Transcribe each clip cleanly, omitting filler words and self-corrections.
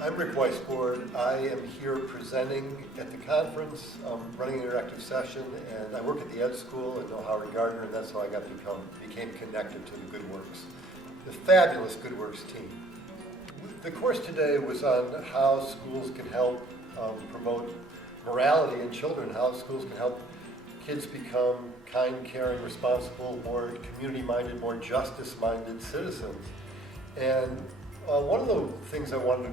I'm Rick Weissbourd. I am here presenting at the conference, running an interactive session, and I work at the Ed School at Howard Gardner, and that's how I became connected to the GoodWorks, the fabulous GoodWorks team. The course today was on how schools can help promote morality in children, how schools can help kids become kind, caring, responsible, more community-minded, more justice-minded citizens. And one of the things I wanted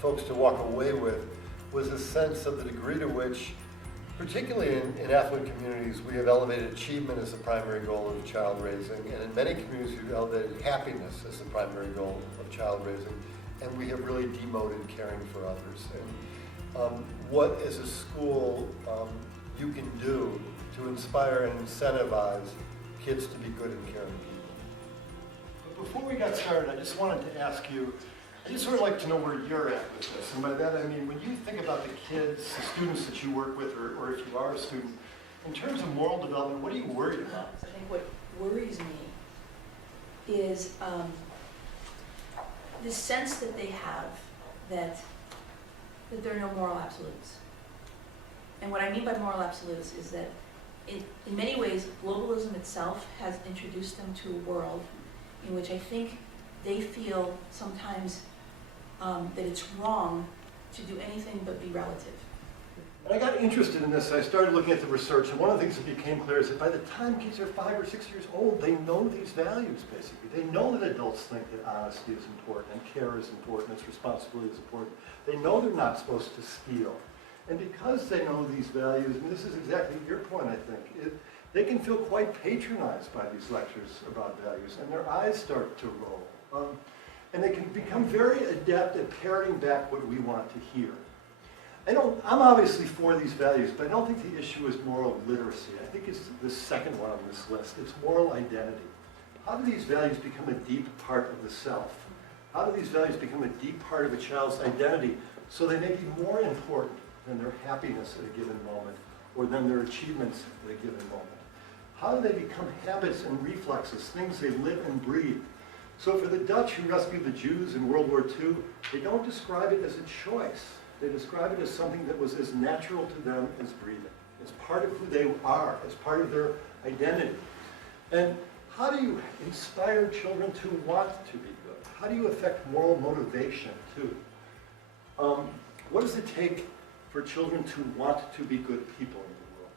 folks to walk away with was a sense of the degree to which, particularly in affluent communities, we have elevated achievement as the primary goal of child raising, and in many communities we've elevated happiness as the primary goal of child raising, and we have really demoted caring for others. And what as a school you can do to inspire and incentivize kids to be good and caring people. But before we got started, I just wanted to ask you, I'd just sort of like to know where you're at with this. And by that I mean, when you think about the kids, the students that you work with, or if you are a student, in terms of moral development, what are you worried about? I think what worries me is the sense that they have that there are no moral absolutes. And what I mean by moral absolutes is that in many ways, globalism itself has introduced them to a world in which I think they feel sometimes that it's wrong to do anything but be relative. And I got interested in this, I started looking at the research, and one of the things that became clear is that by the time kids are 5 or 6 years old, they know these values, basically. They know that adults think that honesty is important, and care is important, and responsibility is important. They know they're not supposed to steal. And because they know these values, and this is exactly your point, I think, they can feel quite patronized by these lectures about values, and their eyes start to roll. And they can become very adept at parroting back what we want to hear. I'm obviously for these values, but I don't think the issue is moral literacy. I think it's the second one on this list. It's moral identity. How do these values become a deep part of the self? How do these values become a deep part of a child's identity so they may be more important than their happiness at a given moment or than their achievements at a given moment? How do they become habits and reflexes, things they live and breathe? So for the Dutch who rescued the Jews in World War II, they don't describe it as a choice. They describe it as something that was as natural to them as breathing, as part of who they are, as part of their identity. And how do you inspire children to want to be good? How do you affect moral motivation too? What does it take for children to want to be good people in the world?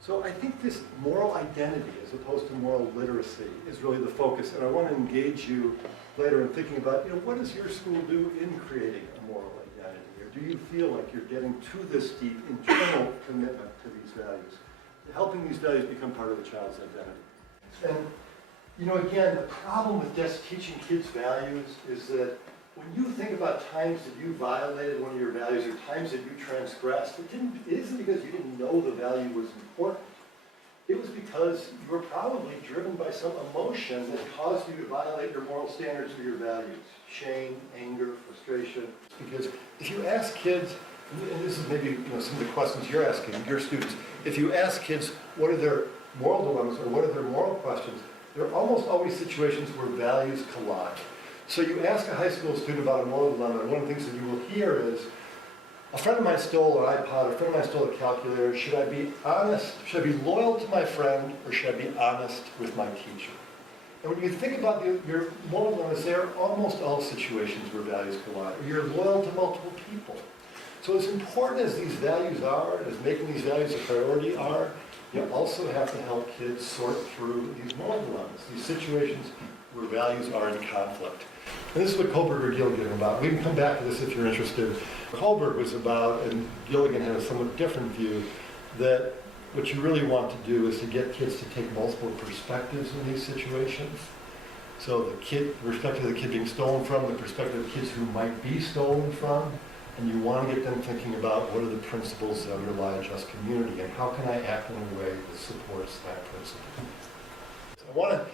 So I think this moral identity, as opposed to moral literacy, is really the focus. And I want to engage you later in thinking about, what does your school do in creating a moral identity? Or do you feel like you're getting to this deep internal commitment to these values, helping these values become part of a child's identity? And, again, the problem with just teaching kids values is that when you think about times that you violated one of your values or times that you transgressed, it isn't because you didn't know the value was important. It was because you were probably driven by some emotion that caused you to violate your moral standards or your values. Shame, anger, frustration. Because if you ask kids, and this is maybe some of the questions you're asking your students, if you ask kids what are their moral dilemmas or what are their moral questions, there are almost always situations where values collide. So you ask a high school student about a moral dilemma, and one of the things that you will hear is, a friend of mine stole an iPod, a friend of mine stole a calculator, should I be honest, should I be loyal to my friend, or should I be honest with my teacher? And when you think about your moral dilemmas, they are almost all situations where values collide, or you're loyal to multiple people. So as important as these values are, as making these values a priority are, you also have to help kids sort through these moral dilemmas, these situations where values are in conflict. And this is what Kohlberg or Gilligan are about. We can come back to this if you're interested. Kohlberg was about, and Gilligan had a somewhat different view, that what you really want to do is to get kids to take multiple perspectives in these situations. So the perspective of the kid being stolen from, the perspective of kids who might be stolen from, and you want to get them thinking about what are the principles that underlie a just community and how can I act in a way that supports that principle. So I want to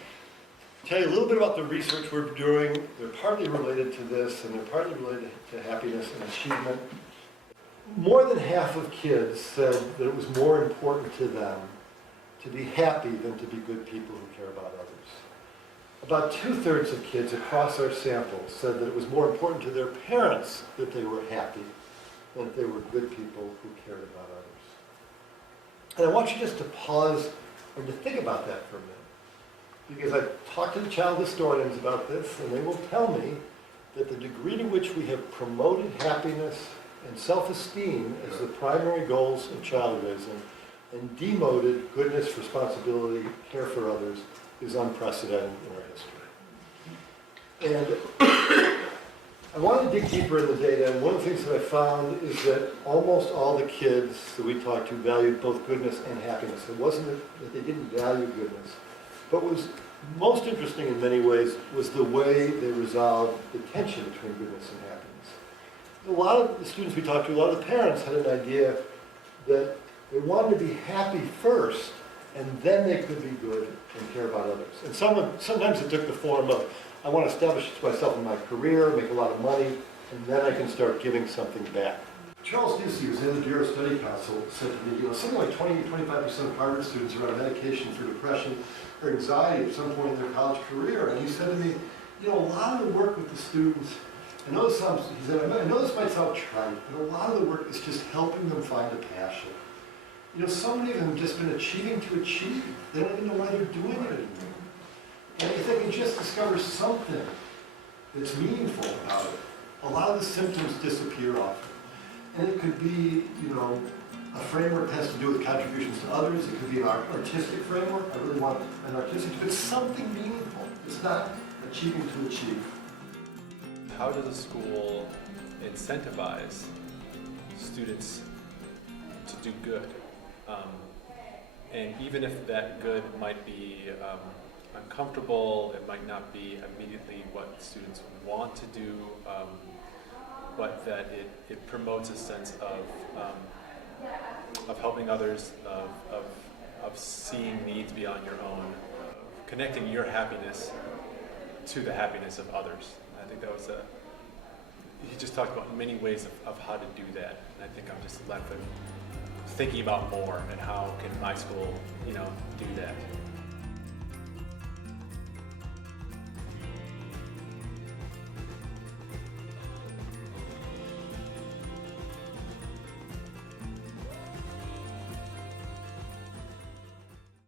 tell you a little bit about the research we're doing. They're partly related to this, and they're partly related to happiness and achievement. More than half of kids said that it was more important to them to be happy than to be good people who care about others. about 2/3 of kids across our sample said that it was more important to their parents that they were happy than that they were good people who cared about others. And I want you just to pause and to think about that for a minute. Because I've talked to the child historians about this, and they will tell me that the degree to which we have promoted happiness and self-esteem as the primary goals of child raising and demoted goodness, responsibility, care for others is unprecedented in our history. And I want to dig deeper in the data, and one of the things that I found is that almost all the kids that we talked to valued both goodness and happiness. It wasn't that they didn't value goodness, but what was most interesting in many ways was the way they resolved the tension between goodness and happiness. A lot of the students we talked to, a lot of the parents had an idea that they wanted to be happy first, and then they could be good and care about others. And sometimes it took the form of, I want to establish myself in my career, make a lot of money, and then I can start giving something back. Charles Ducey, who's in the Bureau Study Council, said to me, something like 20-25% of Harvard students are on medication for depression or anxiety at some point in their college career. And he said to me, a lot of the work with the students, I know this might sound trite, but a lot of the work is just helping them find a passion. So many of them have just been achieving to achieve. They don't even know why they're doing it anymore. And if they can just discover something that's meaningful about it, a lot of the symptoms disappear often. And it could be, a framework that has to do with contributions to others. It could be an artistic framework. I really want an artistic, but something meaningful. It's not achieving to achieve. How does a school incentivize students to do good? And even if that good might be uncomfortable, it might not be immediately what students want to do, but that it promotes a sense of helping others, of seeing needs beyond your own, connecting your happiness to the happiness of others. I think that was he just talked about many ways of how to do that, and I think I'm just left with thinking about more and how can my school, do that.